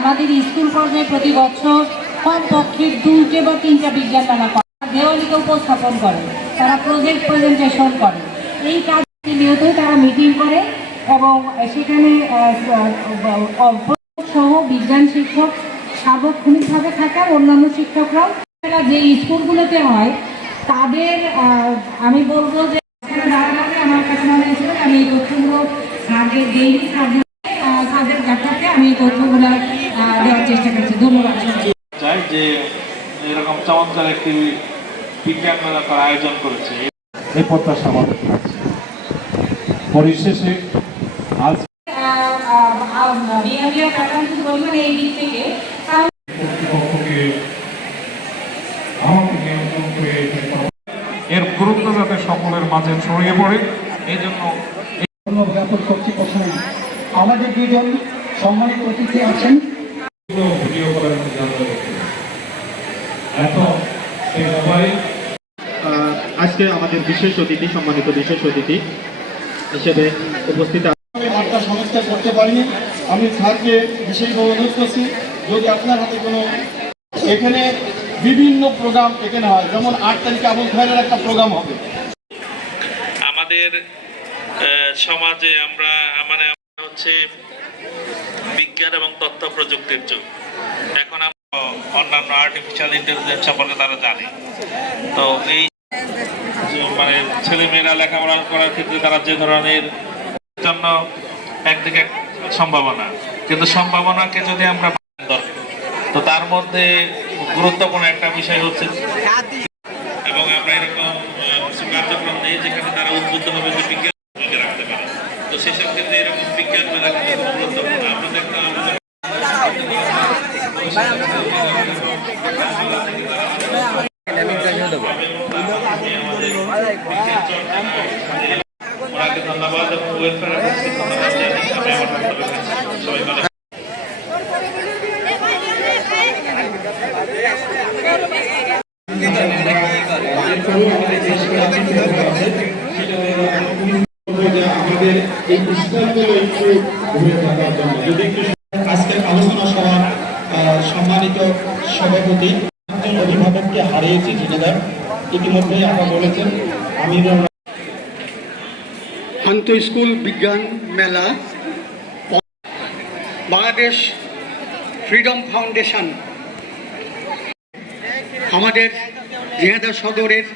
আমাদের স্কুল পর্যায়ে প্রতি বছর কমপক্ষে দুইটে বা তিনটা বিজ্ঞান মেলা করে দেওয়ালিকে উপস্থাপন করে, তারা প্রজেক্ট প্রেজেন্টেশন করে। এই কাজ নিয়তই তারা মিটিং করে এবং সেখানে সহ বিজ্ঞান শিক্ষক সার্বক্ষণিকভাবে থাকা অন্যান্য শিক্ষকরাও। যে স্কুলগুলোতে হয়, তাদের আমি বলব যে, আমার কাছে মনে হয়েছিল আমি এই তথ্যগুলো স্যারদের ডেইলি আহ, আমি এই তথ্যগুলো দেওয়ার চেষ্টা করছি। ধন্যবাদ চাই যে এরকম চমৎকার একটি বিজ্ঞান মেলা করার আয়োজন করেছে। এই প্রত্যাশা আমাদের। পরিশেষে আজ বিহেভিয়ার প্যাটার্ন বলবেন এই দিক থেকে। এর গুরুত্ব যাতে সকলের মাঝে ছড়িয়ে পড়ে এই জন্য আমাদের দুজন সম্মানিত অতিথি আছেন। আজকে আমাদের বিশেষ অতিথি সম্মানিত বিশেষ অতিথি হিসেবে উপস্থিত আমি বার্তা সংস্থা করতে পারিনি। আমি স্যারকে বিশেষভাবে অনুরোধ করছি যদি আপনার হাতে কোনো এখানে বিভিন্ন প্রোগ্রাম এখানে হয় যেমন আট তারিখে আবুল খায়ের একটা প্রোগ্রাম হবে। আমাদের আহ, সমাজে আমরা মানে হচ্ছে বিজ্ঞান এবং তথ্য প্রযুক্তির যুগ। এখন আমরা অন্যান্য আর্টিফিশিয়াল ইন্টেলিজেন্স সম্পর্কে তারা জানে। তো এই মানে ছেলেমেয়েরা লেখাপড়া করার ক্ষেত্রে তারা যে ধরনের জন্য একদিকে সম্ভাবনা। কিন্তু সম্ভাবনাকে যদি আমরা দরকার তো তার মধ্যে গুরুত্বপূর্ণ একটা বিষয় হচ্ছে এবং আমরা এরকম কার্যক্রম নেই যেখানে তারা উদ্বুদ্ধ হবে যে বিজ্ঞান সেসব ক্ষেত্রে এরকম বিজ্ঞান মেলা কিন্তু গুরুত্বপূর্ণ আমরা দেখলাম ওনাকে ধন্যবাদ এবং ওয়েলফেয়ার ধন্যবাদ জানাই আমি আমার। সবাই ভালো আমাদের এই স্কুলগুলো একটু ঘুরে থাকার জন্য। যদি আলোচনা সভার সম্মানিত সভাপতি অভিভাবককে হারিয়েছি জিনেদার ইতিমধ্যে আমরা বলেছেন, আমি আন্ত স্কুল বিজ্ঞান মেলা, বাংলাদেশ ফ্রিডম ফাউন্ডেশন, আমাদের জিহাদা সদরের